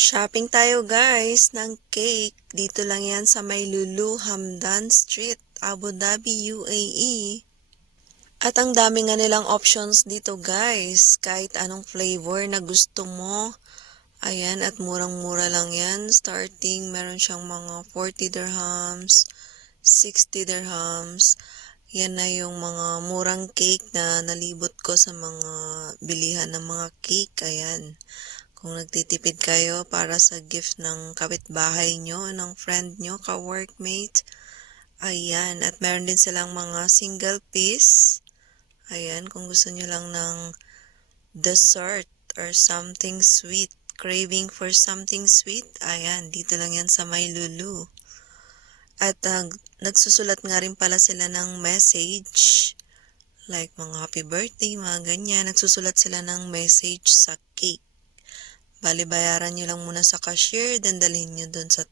Shopping tayo guys ng cake. Dito lang yan sa may Lulu Hamdan Street, Abu Dhabi, UAE. At ang dami nga nilang options dito guys. Kahit anong flavor na gusto mo. Ayan, at murang-mura lang yan. Starting, meron siyang mga 40 dirhams, 60 dirhams. Yan na yung mga murang cake na nalibot ko sa mga bilihan ng mga cake. Ayan. Kung nagtitipid kayo para sa gift ng kapitbahay nyo, ng friend nyo, ka-workmate. Ayan. At meron din silang mga single piece. Ayan. Kung gusto nyo lang ng dessert or something sweet. Craving for something sweet. Ayan. Dito lang yan sa may Lulu. At nagsusulat nga rin pala sila ng message. Like mga happy birthday, mga ganyan. Nagsusulat sila ng message sa cake. Bali, bayaran nyo lang muna sa cashier, then dalhin nyo dun sa